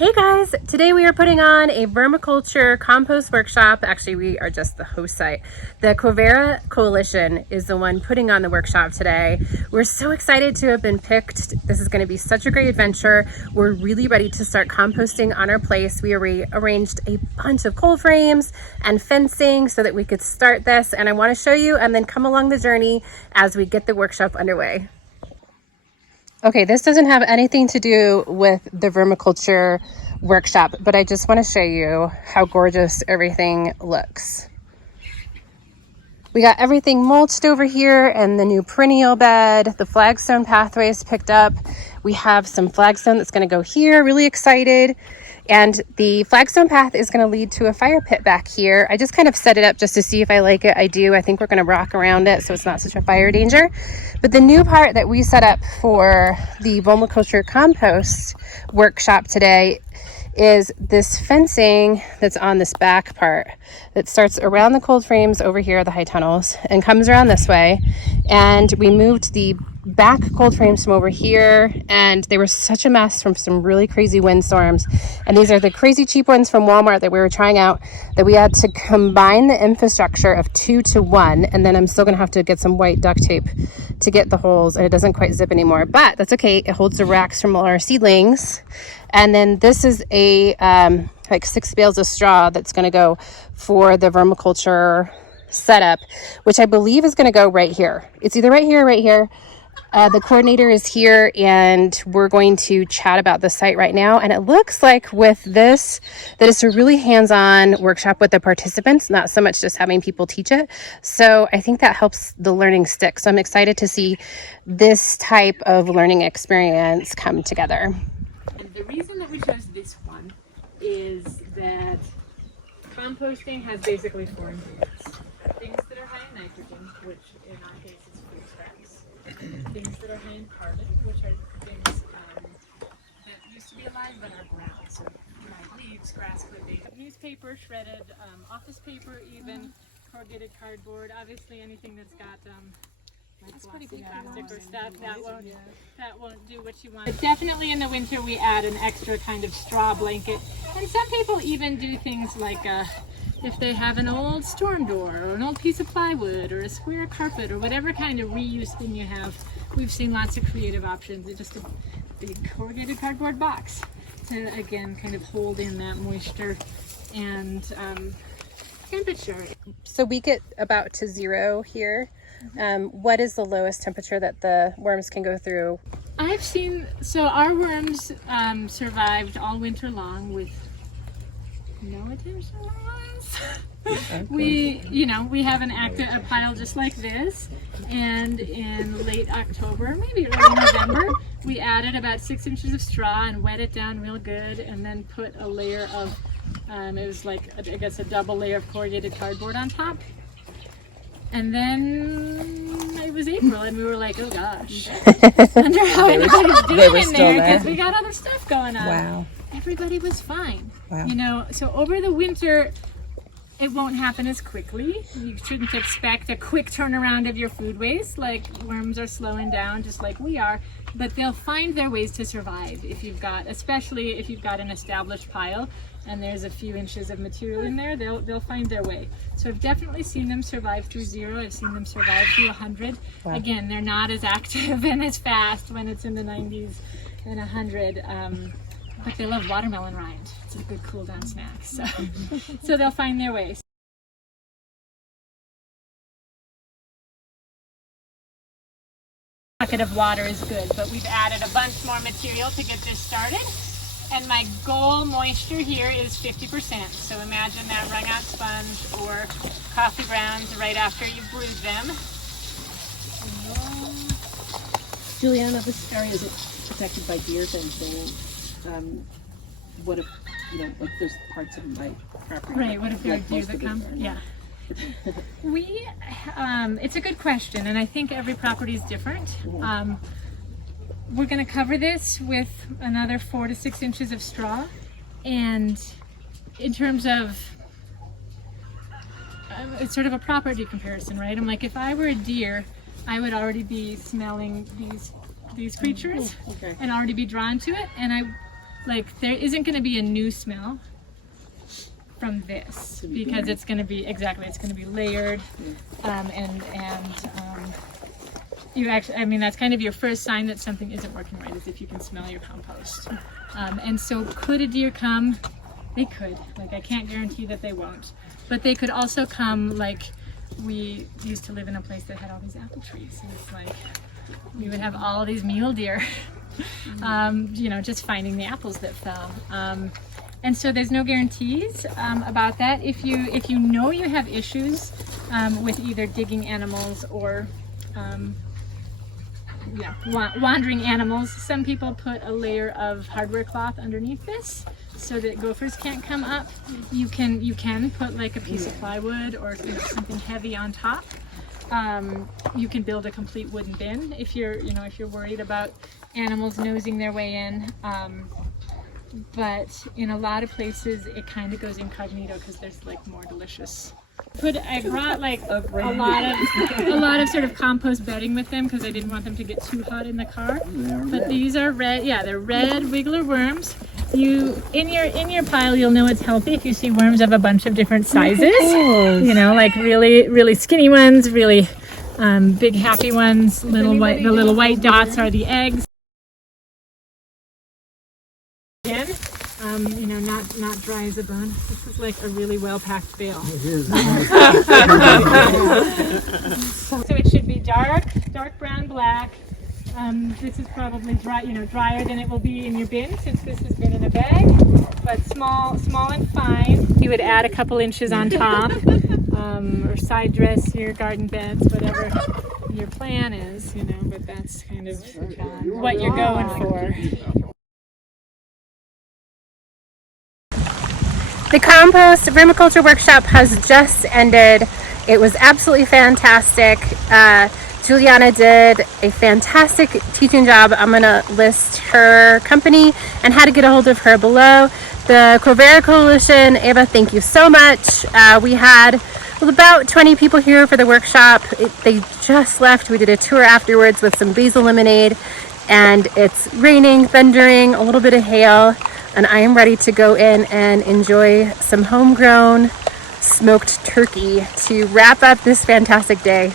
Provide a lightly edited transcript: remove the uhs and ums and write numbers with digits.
Hey guys, today we are putting on a vermiculture compost workshop. Actually, we are just the host site. The Quivira Coalition is the one putting on the workshop today. We're so excited to have been picked. This is going to be such a great adventure. We're really ready to start composting on our place. We arranged a bunch of cold frames and fencing so that we could start this, and I want to show you and then come along the journey as we get the workshop underway. Okay, this doesn't have anything to do with the vermiculture workshop, but I just want to show you how gorgeous everything looks. We got everything mulched over here and the new perennial bed. The flagstone pathway is picked up. We have some flagstone that's going to go here. Really excited. And the flagstone path is going to lead to a fire pit back here. I just kind of set it up just to see if I like it. I do. I think we're going to rock around it so it's not such a fire danger. But the new part that we set up for the vermiculture compost workshop today is this fencing that's on this back part that starts around the cold frames over here, the high tunnels, and comes around this way. And we moved the back cold frames from over here, and they were such a mess from some really crazy windstorms. And these are the crazy cheap ones from Walmart that we were trying out, that we had to combine the infrastructure of 2 to 1. And then I'm still gonna have to get some white duct tape to get the holes, and it doesn't quite zip anymore, but that's okay. It holds the racks from all our seedlings. And then this is a like 6 bales of straw that's going to go for the vermiculture setup, which I believe is going to go right here. It's either right here or right here. The coordinator is here, and we're going to chat about the site right now. And it looks like with this, that it's a really hands-on workshop with the participants, not so much just having people teach it. So I think that helps the learning stick. So I'm excited to see this type of learning experience come together. And the reason that we chose this one is that composting has basically 4 ingredients. Things that are high in nitrogen, which in our case is food scraps. Things that are high in carbon, which are things that used to be alive but are brown. So dried leaves, grass clippings, newspaper, shredded office paper, even corrugated cardboard. Obviously anything that's got like plastic or stuff that won't do what you want. But definitely in the winter we add an extra kind of straw blanket, and some people even do things like if they have an old storm door or an old piece of plywood or a square carpet or whatever kind of reuse thing you have. We've seen lots of creative options. It's just a big corrugated cardboard box to again kind of hold in that moisture and temperature. So we get about to 0 here. What is the lowest temperature that the worms can go through? I've seen, so our worms survived all winter long with no attention otherwise. We have a pile just like this, and in late October, maybe early November, we added about 6 inches of straw and wet it down real good, and then put a layer of, it was like, I guess, a double layer of corrugated cardboard on top. And then it was April, and we were like, oh gosh, I wonder how anybody's doing in there, because we got other stuff going on. Wow. Everybody was fine. Wow. So over the winter, it won't happen as quickly. You shouldn't expect a quick turnaround of your food waste. Like, worms are slowing down just like we are, but they'll find their ways to survive especially if you've got an established pile and there's a few inches of material in there, they'll find their way. So I've definitely seen them survive through 0. I've seen them survive through 100. Wow. Again, they're not as active and as fast when it's in the 90s and 100. But they love watermelon rind. It's a good cool down snack. So they'll find their way. A bucket of water is good, but we've added a bunch more material to get this started. And my goal moisture here is 50%. So imagine that wrung out sponge or coffee grounds right after you've brewed them. Juliana, this area is protected by deer fencing. What if, like there's parts of my property? Right, what if there are deer that come? Yeah. It's a good question, and I think every property is different. We're going to cover this with another 4 to 6 inches of straw, and in terms of it's sort of a property comparison, right? I'm like, if I were a deer, I would already be smelling these creatures and already be drawn to it, and like there isn't going to be a new smell from this because it's going to be it's going to be layered, and you actually, I mean, that's kind of your first sign that something isn't working right, is if you can smell your compost. And so could a deer come? They could. Like, I can't guarantee that they won't, but they could also come. Like, we used to live in a place that had all these apple trees, and it's like we would have all these mule deer you know, just finding the apples that fell. And so there's no guarantees about that. If you know you have issues with either digging animals or wandering animals, some people put a layer of hardware cloth underneath this so that gophers can't come up. You can put like a piece of plywood or, you know, something heavy on top. You can build a complete wooden bin if you're worried about animals nosing their way in. But in a lot of places it kind of goes incognito because there's like more delicious. I brought like a lot of sort of compost bedding with them because I didn't want them to get too hot in the car. But these are red, they're red wiggler worms. In your pile you'll know it's healthy if you see worms of a bunch of different sizes. You know, like really, really skinny ones, really big happy ones. The little white dots are the eggs. You know, not dry as a bone. This is like a really well-packed bale. So it should be dark brown, black. This is probably dry, drier than it will be in your bin since this has been in a bag, but small and fine. You would add a couple inches on top, or side dress your garden beds, whatever your plan is, but that's kind of what you're going for. The compost vermiculture workshop has just ended. It was absolutely fantastic. Juliana did a fantastic teaching job. I'm gonna list her company and how to get a hold of her below. The Quivira Coalition, Ava, thank you so much. We had about 20 people here for the workshop. They just left. We did a tour afterwards with some basil lemonade, and it's raining, thundering, a little bit of hail, and I am ready to go in and enjoy some homegrown smoked turkey to wrap up this fantastic day.